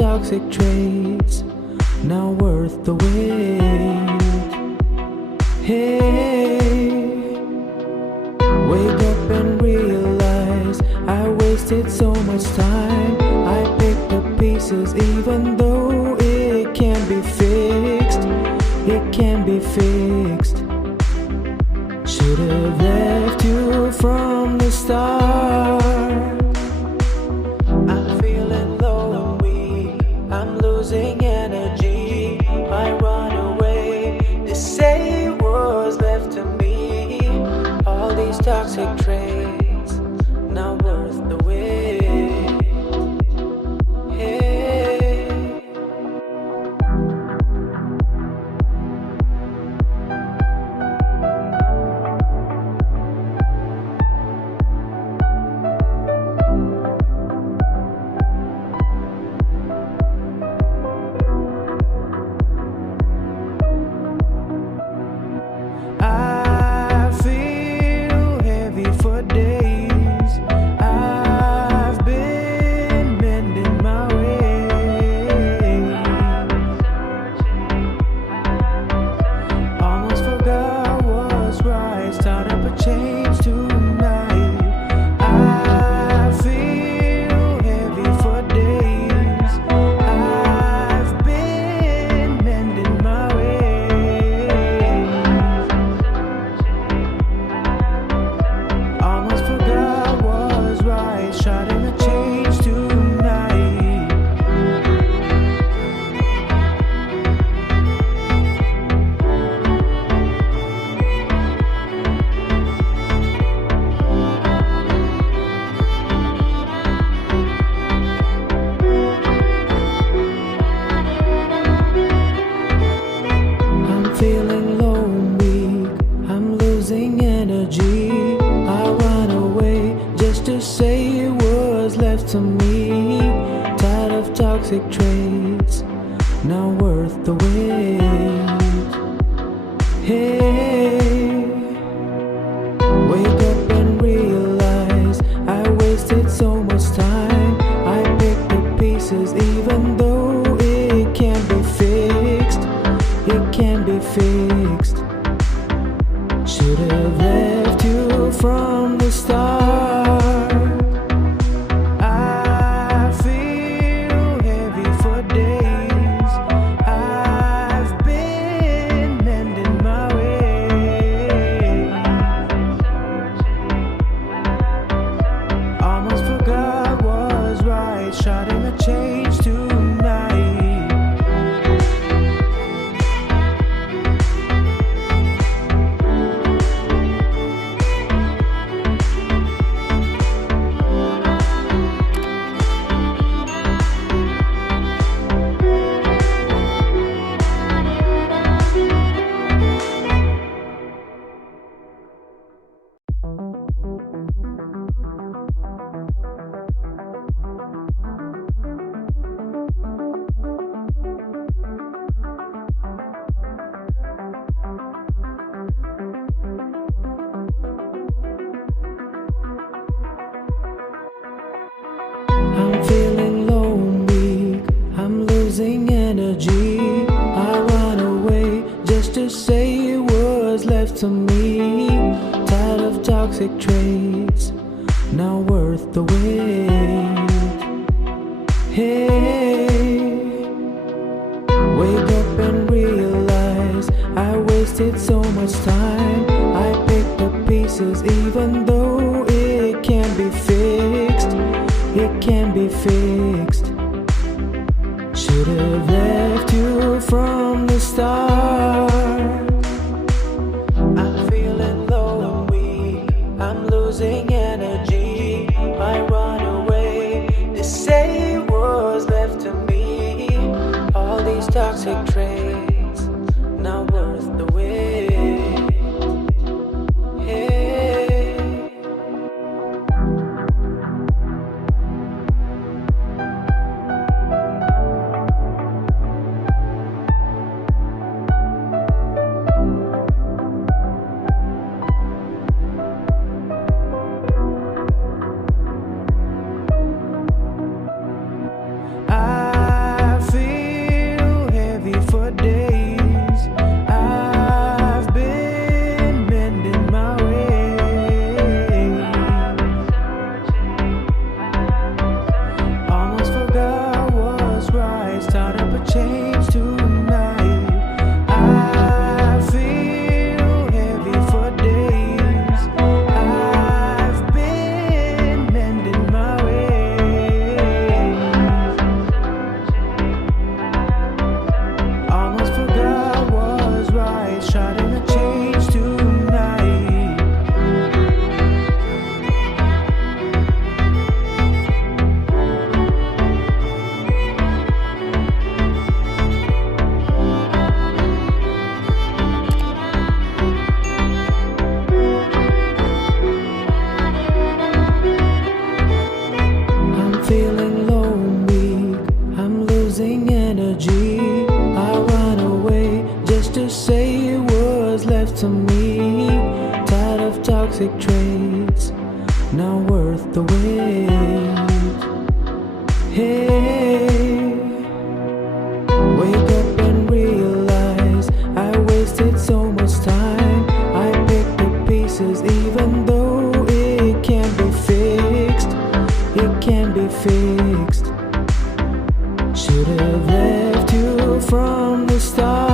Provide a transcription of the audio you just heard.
toxic traits, now worth the wait. Hey, wake up and realize I wasted so much time. I picked up pieces even though it can be fixed. It can be fixed. Should've left you from the start. I'm feeling low and weak, I'm losing energy. I run away, they say what's left to me. All these toxic traits, now worth the wait. Hey. I feel heavy for days. I've been mending my ways. Almost forgot what's right. Start up a change tonight. I feel heavy for days. I've been mending my ways. Almost forgot what's right. Starting a change tonight. I'm feeling low and weak, I'm losing energy. I run away just to say what's left to me. Tired of toxic traits, now worth the wait. Hey, wake up and realize I wasted so much time. I picked up pieces even though it can be fixed. It can be fixed. Should've left you from the start. I feel heavy for days. I've been mending my ways. Almost forgot what's right. Starting a change tonight. I'm feeling low and weak, I'm losing energy. I run away just to say what's left to me. Tired of toxic traits, now worth the wait. Hey, wake up and realize I wasted so much time. I picked up pieces even though it can be fixed. It can be fixed. Should've left you from the start. I'm feeling low and weak, I'm losing energy. I run away, they say what's left to me. All these toxic traits, now worth the wait. Hey. I toxic traits, not worth the wait. Hey, wake up and realize I wasted so much time. I picked the pieces even though it can't be fixed. It can't be fixed. Should have left you from the start.